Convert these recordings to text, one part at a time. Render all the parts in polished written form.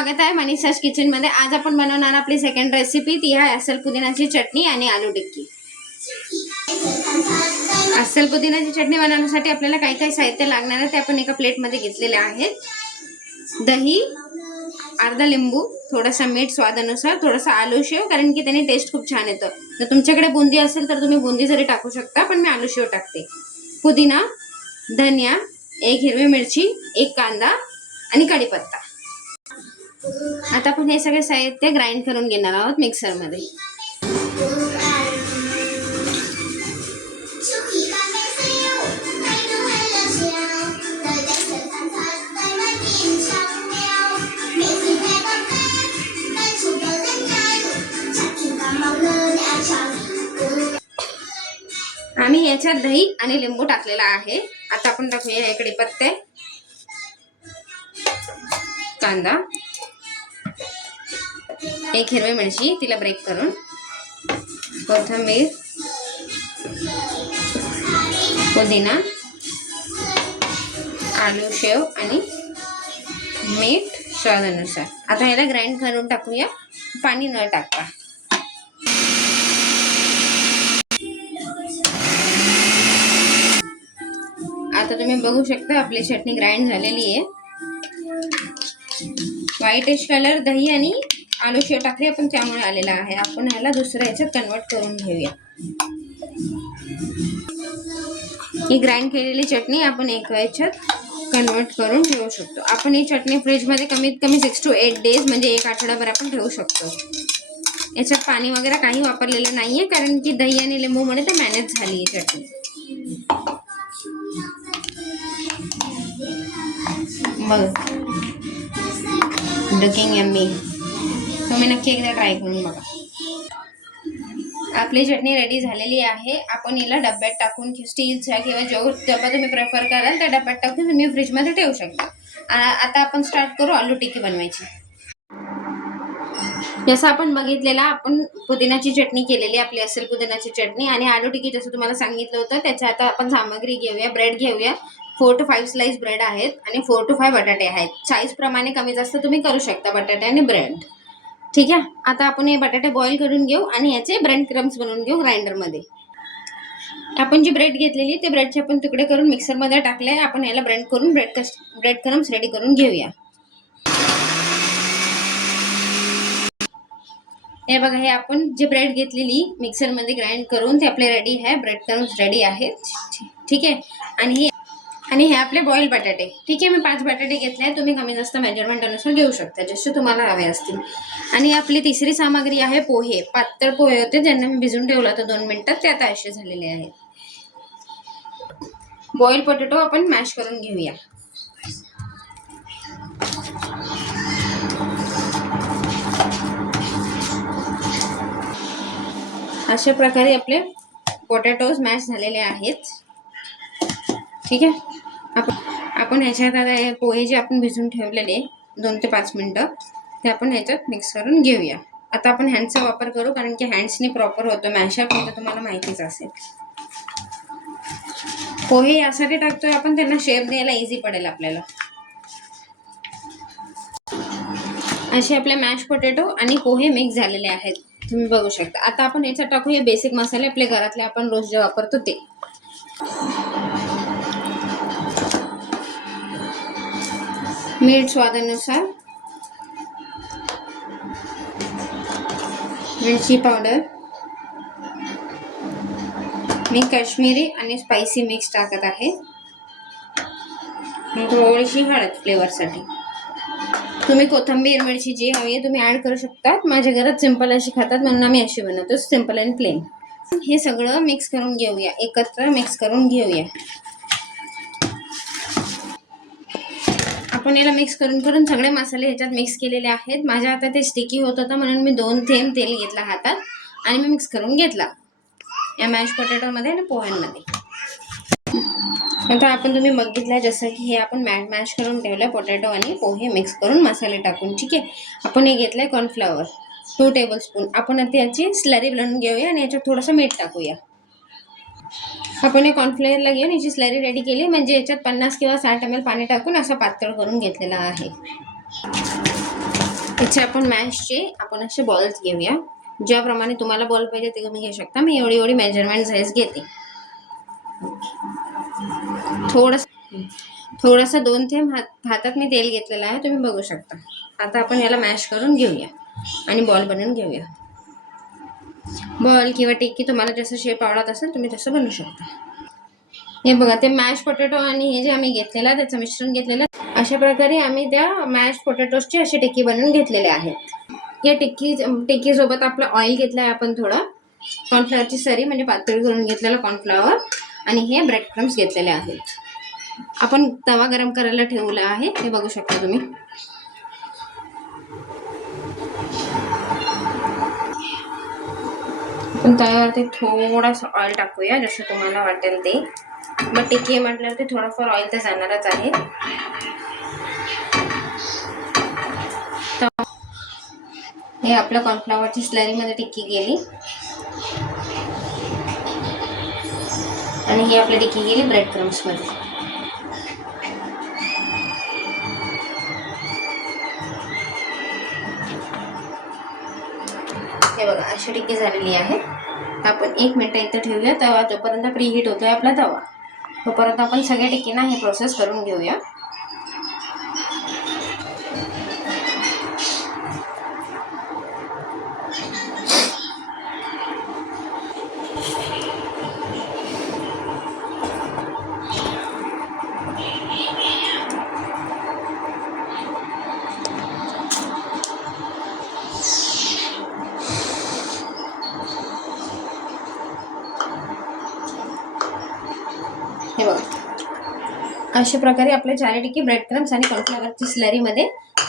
स्वागत आहे मनीषाज किचन मध्ये। आज आपण बनवणार आपली सेकंड रेसिपी, ती आहे अस्सल पुदिनाची चटणी आणि आलू टिक्की। अस्सल पुदिनाची चटणी बनवण्यासाठी आपल्याला काय काय साहित्य लागणार आहे ते आपण एका प्लेट मध्ये घेतलेले आहेत। दही, अर्धा लिंबू, थोडासा मीठ स्वादानुसार, थोडासा आलू शेव, कारण की त्याने टेस्ट खूप छान येतं। तर तुमच्याकडे बुंदी असेल तर तुम्ही बुंदी जरी टाकू शकता, पण मी आलू शेव टाकते। पुदिना, धनिया, एक हिरवी मिरची, एक कांदा आणि कढीपत्ता। आता आपण हे सगळे साहित्य ग्राइंड करून घेणार आहोत मिक्सर मध्ये। आम्ही याच्यात दही आणि लिंबू टाकलेला आहे। आता आपण टाकूया इकडे पत्ते, कांदा, एक हिरवी मिरची तिला ब्रेक करून, कोथिंबीर, पुदिना, आलू शेव आणि मीठ स्वादानुसार। आता याला ग्राइंड करून टाकूया, पाणी न टाकता। आता तुम्ही बघू शकता आपली चटणी ग्राइंड झालेली आहे। व्हाईटिश कलर दही आणि आलू शेव टाकले आपण त्यामुळे आलेला आहे। आपण ह्याला दुसऱ्या ह्याच्यात कन्वर्ट करून घेऊया। ही ग्राइंड केलेली चटणी आपण एका ह्याच्यात कन्वर्ट करून ठेवू शकतो। आपण ही चटणी फ्रीज मध्ये कमीत कमी 6 to 8 days म्हणजे एक आठवडाभर आपण ठेवू शकतो। याच्यात पाणी वगैरे काही वापरलेलं नाहीये, कारण की दही आणि लिंबू मुळे ते मॅनेज झाली ही चटणी। बघ, लुकिंग यम्मी। तुम्ही नक्की एकदा ट्राय करून बघा। आपली चटणी रेडी झालेली आहे। आपण हिला डब्यात टाकून, स्टीलच्या किंवा जो डबा तुम्ही प्रेफर कराल त्या डब्यात टाकून तुम्ही फ्रीज मध्ये ठेवू शकता। आता आपण स्टार्ट करू आलू टिक्की बनवायची। जसं आपण बघितलेला, आपण पुदिनाची चटणी केलेली, आपली अस्सल पुदिनाची चटणी आणि आलू टिक्की जसं तुम्हाला सांगितलं होतं त्याच्या आता आपण सामग्री घेऊया। ब्रेड घेऊया, 4 to 5 स्लाइस ब्रेड आहेत आणि 4 to 5 बटाटे आहेत। साईज प्रमाणे कमी जास्त तुम्ही करू शकता बटाटे आणि ब्रेड, ठीक आहे। आता आपण हे बटाटे बॉईल करून घेऊ आणि याचे ब्रेड क्रम्स बनवून घेऊ ग्राइंडर मध्ये। आपण जी ब्रेड घेतलेली ते ब्रेडचे आपण तुकडे करून मिक्सर मध्ये टाकले। आपण याला ब्रेड करून ब्रेड क्रम्स रेडी करून घेऊया। हे बघा, हे आपण जे ब्रेड घेतलेली मिक्सर मध्ये ग्राइंड करून ते आपले रेडी आहे। ब्रेड क्रम्स रेडी आहेत, ठीक आहे। आणि हे आपले बॉईल बटाटे, ठीक आहे। मी 5 बटाटे घेतले, तुम्ही कमी जास्त मेजरमेंट अनुसार घेऊ शकता जसे तुम्हाला हवे असतील। आणि आपली तिसरी सामग्री आहे पोहे। पातळ पोहे होते ज्यांना मी भिजून ठेवलं होतं 2 मिनिटात, ते आता असे झालेले आहेत। बॉईल पोटॅटो आपण मॅश करून घेऊया। अशा प्रकारे आपले पोटॅटोज मॅश झालेले आहेत, ठीक आहे। आपण ह्याच्यात आता पोहे जे आपण भिजून ठेवलेले 2 ते 5 मिनिटं ते आपण ह्याच्यात मिक्स करून घेऊया। आता आपण हँडचा वापर करू, कारण की हँड्सनी प्रॉपर होतो मॅशअप, तर तुम्हाला माहितीच असेल। पोहे यासाठी टाकतोय आपण, त्यांना शेप द्यायला इझी पडेल आपल्याला। असे आपले मॅश पोटॅटो आणि पोहे मिक्स झालेले आहेत, तुम्ही बघू शकता। आता आपण याच्यात टाकूया बेसिक मसाले, आपले घरातले आपण रोज जे वापरतो ते। मीठ स्वादानुसार, मिरची पावडर, मी काश्मीरी आणि स्पायसी मिक्स टाकत आहे, थोडीशी हळद फ्लेवरसाठी। तुम्ही कोथिंबीर, मिरची जी हवी आहे तुम्ही ऍड करू शकता। माझ्या घरात सिंपल अशी खातात म्हणून आम्ही अशी बनवतो, सिंपल अँड प्लेन। हे सगळं मिक्स करून घेऊया, एकत्र मिक्स करून घेऊया। आपण याला मिक्स करून सगळे मसाले ह्याच्यात मिक्स केलेले आहेत। माझ्या हातात ते स्टिकी होत होतं म्हणून मी 2 थेंब तेल घेतला हातात आणि मी मिक्स करून घेतला या मॅश पोटॅटो मध्ये आणि पोह्यांमध्ये। आता आपण तुम्ही बघितलं जसं की हे आपण मॅश करून ठेवलं पोटॅटो आणि पोहे मिक्स करून मसाले टाकून, ठीक आहे। आपण हे घेतलंय कॉर्नफ्लॉवर 2 टेबलस्पून। आपण आता याची स्लरी बनवून घेऊया आणि याच्यात थोडंसं मीठ टाकूया। आपण हे कॉर्नफ्लोअरला घेऊन याची स्लरी रेडी केली, म्हणजे याच्यात 50 किंवा 60 ml पाणी टाकून असं पातळ करून घेतलेला आहे। त्याचे आपण मॅशचे आपण असे बॉल्स घेऊया. ज्याप्रमाणे तुम्हाला बॉल पाहिजे ते तुम्ही घेऊ शकता. मी एवढी एवढी मेजरमेंट साईज घेते. थोडासा 2 थेंब हातात मी तेल घेतलेलं आहे, तुम्ही बघू शकता. आता आपण याला मॅश करून घेऊया आणि बॉल बनवून घेऊया. बॉल किंवा टिक्की तुम्हाला जसं शेप आवडत असेल तुम्ही तसं बनवू शकता. हे बघा, ते मॅश पोटॅटो आणि हे जे आम्ही घेतलेलं आहे त्याचं मिश्रण घेतलेलं, अशा प्रकारे आम्ही त्या मॅश पोटॅटोजची अशी टिक्की बनवून घेतलेले आहेत. या टिक्की सोबत आपलं ऑइल घेतलं आहे आपण, थोडं कॉर्नफ्लॉवरची सरी म्हणजे पातळ करून घेतलेलं कॉर्नफ्लॉवर, आणि हे ब्रेड क्रम्स घेतलेले आहेत. आपण तवा गरम करायला ठेवला आहे, हे बघू शकता तुम्ही. आपण तव्यावरती थोडंसं ऑइल टाकूया, जसं तुम्हाला वाटेल ते. मग टिक्की म्हटल्यावर ते थोडंफार ऑइल तर जाणारच आहे. हे आपल्या कॉर्नफ्लॉवरची स्लरीमध्ये टिक्की गेली आणि ही आपली टिक्की गेली ब्रेड क्रम्समध्ये. हे बघा, अशी टिक्की झालेली आहे. आपण 1 मिनिट इथं ठेवूया तवा, जोपर्यंत प्रीहीट होतोय आपला तवा, तोपर्यंत आपण सगळ्या टिक्कीना हे प्रोसेस करून घेऊया. हे बघा, अशा प्रकारे आपले 4 टिक्की ब्रेड क्रम्स आणि कॉर्नफ्लॉवरची स्लरीमध्ये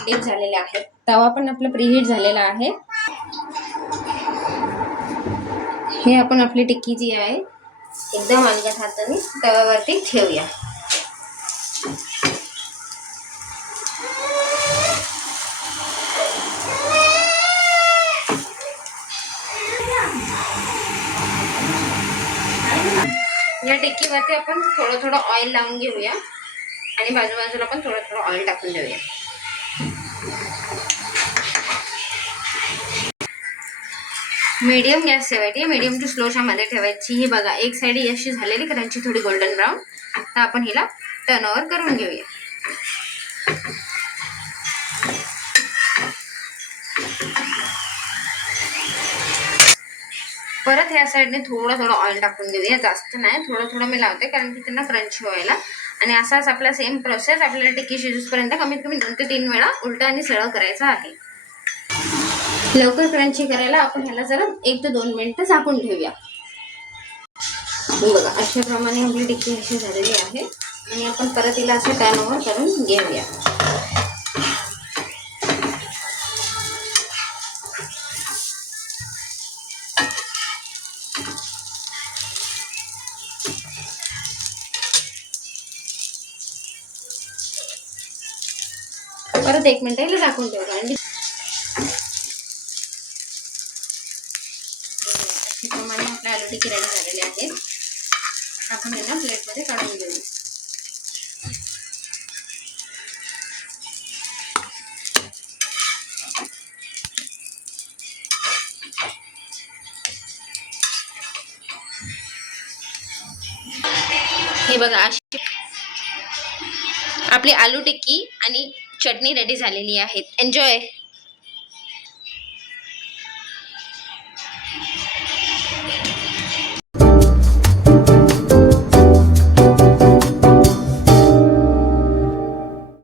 डीप झालेले आहेत. तवा पण आपला प्रीहीट झालेला आहे. हे आपण आपली टिक्की जी आहे एकदम अलगद हाताने तव्यावरती ठेवूया. या टिक्कीवरती आपण थोडं ऑइल लावून घेऊया आणि बाजूबाजूला पण थोडं ऑइल टाकून देऊया. मीडियम गॅस ठेवायची, मीडियम टू स्लोच्या मध्ये ठेवायची. ही बघा, एक साईड अशी झालेली करायची थोडी गोल्डन ब्राऊन. आता आपण हिला टर्न ओव्हर करून घेऊया. परत ह्या साईडने थोडं ऑइल टाकून देऊया, जास्त नाही, थोडं मी लावते कारण की त्यांना क्रंची व्हायला. आणि असाच आपला सेम प्रोसेस आपल्याला टिक्की शिजूपर्यंत कमीत कमी 2 ते 3 वेळा उलटा आणि सरळ करायचा आहे. लवकर क्रंची करायला आपण ह्याला जरा 1 ते 2 मिनिटं झाकून ठेवूया. बघा, अशा प्रमाणे आपली टिक्की अशी झालेली आहे आणि आपण परत हिला असं टर्न ओव्हर करून घेऊया. परत 1 मिनिट हिला झाकून ठेवूया. आणि अशाप्रमाणे आपल्या आलू टिक्की रेडी झालेले आहेत. आपण यांना प्लेटमध्ये काढून घेऊ. हे बघा, अशी आपली आलू टिक्की आणि चटणी रेडी झालेली आहे. एन्जॉय.